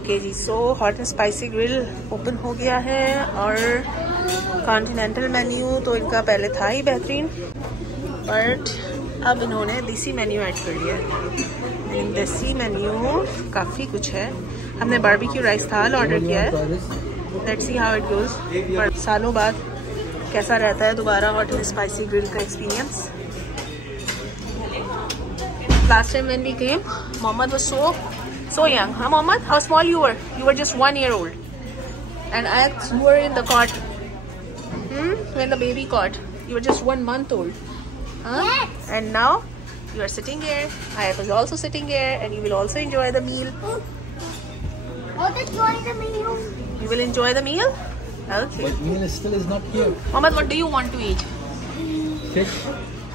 Okay जी, so hot and spicy grill open हो गया है और कॉन्टिनेंटल मेन्यू तो इनका पहले था ही बेहतरीन, बट अब इन्होंने देसी मेन्यू ऐड कर लिया है। देसी मेन्यू काफ़ी कुछ है। हमने बारबेक्यू राइस थाल ऑर्डर किया है, let's see how it goes. पर सालों बाद कैसा रहता है दोबारा हॉट एंड स्पाइसी ग्रिल का experience. Last time when we came, Mohammed was so young. Huh, Mohammed? How small you were? You were just 1 year old. And you were in the cot. When the baby cot. You were just 1 month old. Huh? Yes. And now you are sitting here. I was also sitting here, and you will also enjoy the meal. Enjoy the meal. You will enjoy the meal? Okay. But meal still is not here. Mohammed, what do you want to eat? Fish.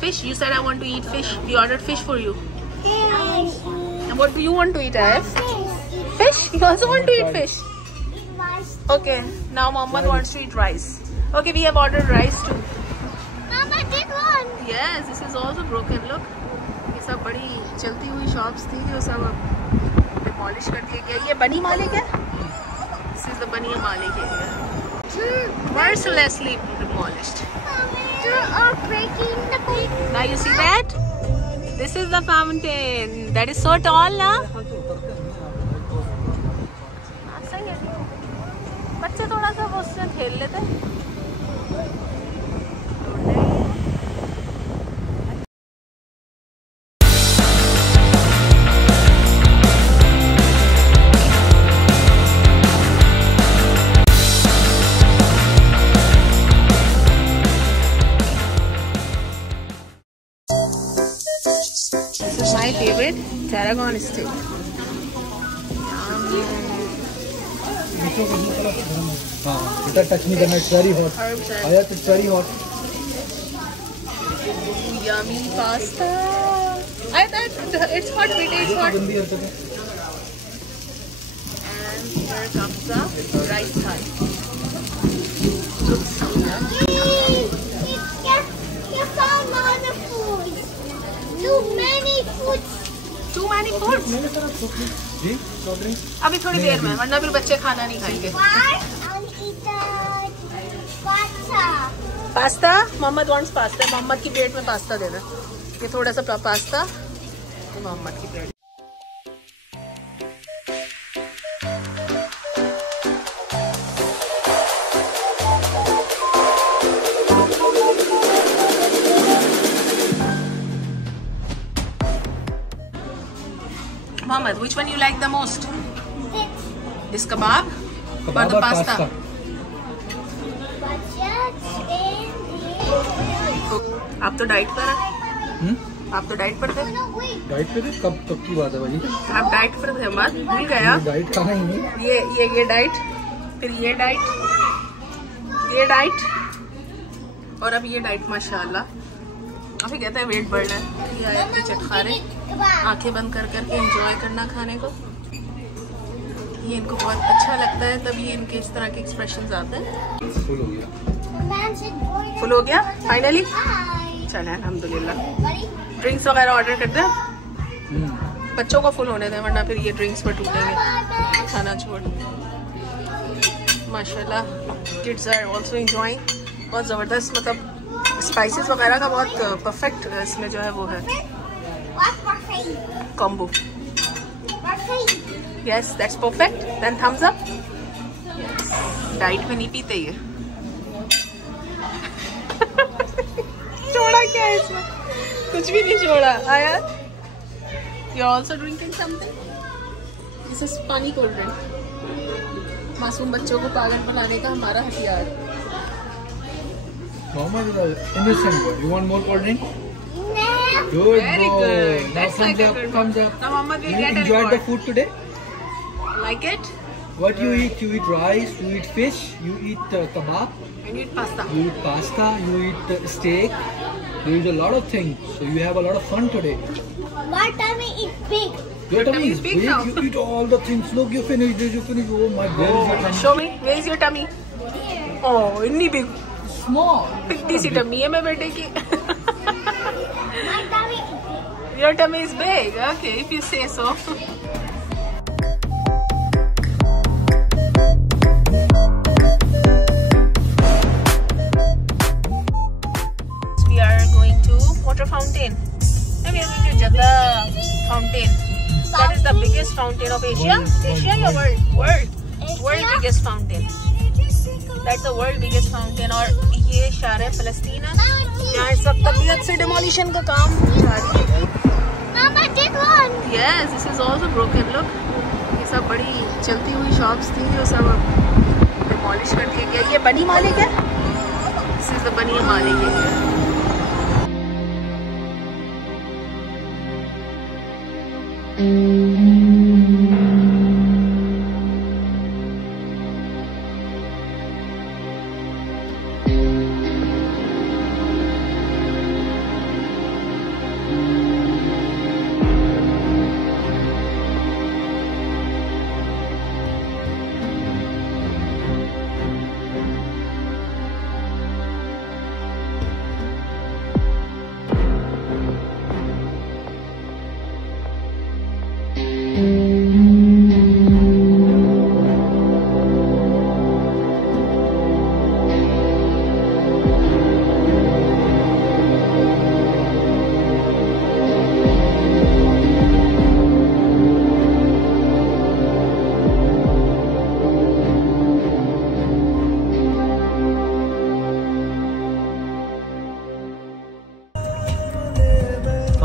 Fish? You said I want to eat fish. We ordered fish for you. Fish. And what do you want to eat, Ayaz? Fish? You also want to eat fish? Okay. Now Mohammed wants to eat rice. Okay, we have ordered rice too. Mama did one. Yes, this is also broken. Look, ये सब बड़ी चलती हुई shops थी जो सब demolish कर दिया गया। ये बनी मालिक है? This is the Bani Malik area. Mercilessly demolished. They are breaking the big. Now you see that? This is the fountain. That is so tall, na? सही है। बच्चे थोड़ा सा वो उससे खेल लेते हैं। My favorite tarragon steak. Touch me, it's very hot. Ayat, it's very hot. Yummy pasta. It's hot, baby. It's hot. And here comes the rice thali. Looks so yummy. You found another food. Too many foods. Too many foods. अभी थोड़ी देर में, वरना फिर बच्चे खाना नहीं खाएंगे। Pasta? Mohammed wants pasta. Mohammed की प्लेट में पास्ता देना। ये थोड़ा सा पास्ता मोहम्मद की plate. Mohammed, which one you like the most? This kebab or the pasta? आप तो डाइट पर हैं? आप तो डाइट पर थे? डाइट पे थे? कब की बात है भाई? आप डाइट पर थे, बात भूल गया। डाइट कहाँ ही नहीं। ये डाइट, फिर ये डाइट, ये डाइट और अब ये डाइट। माशाल्लाह अभी कहते हैं वेट बढ़ रहा है। ये आयत की चटखारे, आंखें बंद कर करके एंजॉय करना खाने को, ये इनको बहुत अच्छा लगता है, तभी इनके इस तरह के एक्सप्रेशंस आते हैं। फुल हो गया। फुल हो गया फाइनली। चले अल्हम्दुलिल्लाह। ड्रिंक्स वगैरह ऑर्डर कर दें, बच्चों को फुल होने दें, वरना फिर ये ड्रिंक्स पर टूटेंगे खाना छोड़। माशाल्लाह किड्स आर ऑल्सो एंजॉयिंग। बहुत ज़बरदस्त, मतलब स्पाइसेस वगैरह का बहुत परफेक्ट इसमें जो है वो है combo. Yes that's perfect. Then thums up. Diet में नहीं पीते ये। छोड़ा क्या है इसमें? कुछ भी नहीं छोड़ा। आया you are also drinking something. This is pani cold drink. मासूम बच्चों को पागल बनाने का हमारा हथियार। Mohammed is an innocent boy. You want more cold drink? No. Good. Very boy. good. Now That's like a good thumbs up. Now Mohammed will You get enjoyed the food today? Like it? What you eat? You eat rice. You eat fish. You eat kebab. And you eat pasta. You eat pasta. You eat steak. You eat a lot of things. So you have a lot of fun today. My tummy is big. Your tummy is big now. You eat all the things. Look, you finished. You finished. Oh my God! Where is your tummy? Show me. Where is your tummy? Here. Oh, इतनी big. Small. इतनी सी tummy है मेरे बेटे की। My tummy is big. Your tummy is big. Okay, if you say so. Asia? Asia or world? World biggest fountain. That's the world biggest fountain. और ये शहर है फलस्तीन है, यहाँ इस वक्त तबीयत से demolition का काम जारी है. Mama did one. Yes, this is also broken. Look, ये सब बड़ी चलती हुई shops थी जो सब demolish कर दिया गया. ये बनी मालिक है. This is the बनी मालिक area.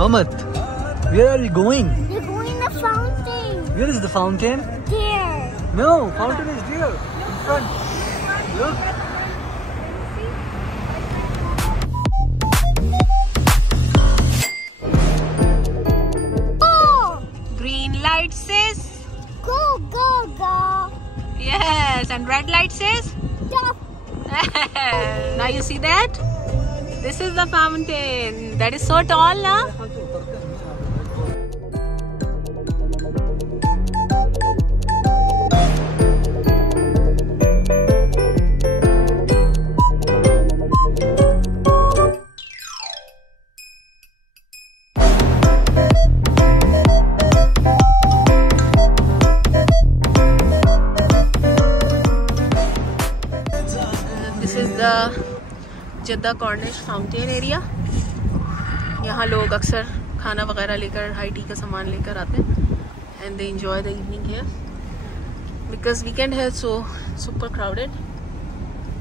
Ahmed, where are you going? You're going to the fountain. Where is the fountain? There. No, fountain is there, in front. Look. Oh, Green light says go, go, go. yes, and red light says Stop. now you see that? This is the fountain. That is so tall, na? This is the jeddah Cornish fountain area. यहाँ लोग अक्सर खाना वगैरह लेकर high tea का सामान लेकर आते हैं and they enjoy the evening here because weekend है, so super crowded.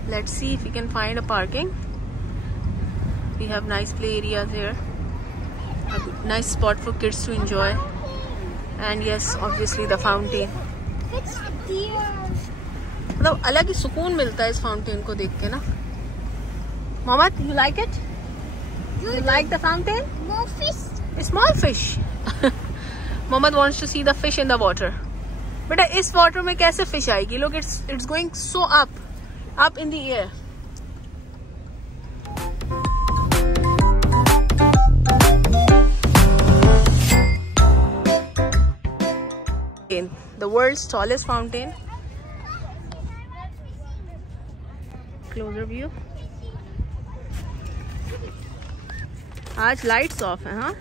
Let's see if we can find a parking. We have nice play areas here, a nice spot for kids to enjoy, and yes, obviously the fountain. It's dear. मतलब अलग ही सुकून मिलता है इस fountain को देख के ना. Mohammed, you like it? You like the fountain? More fish. A small fish. Mohammed wants to see the fish in the water. बेटा इस water में कैसे fish आएगी? Look, it's going so up in the air. The world's tallest fountain. Closer view. आज lights off है, हाँ?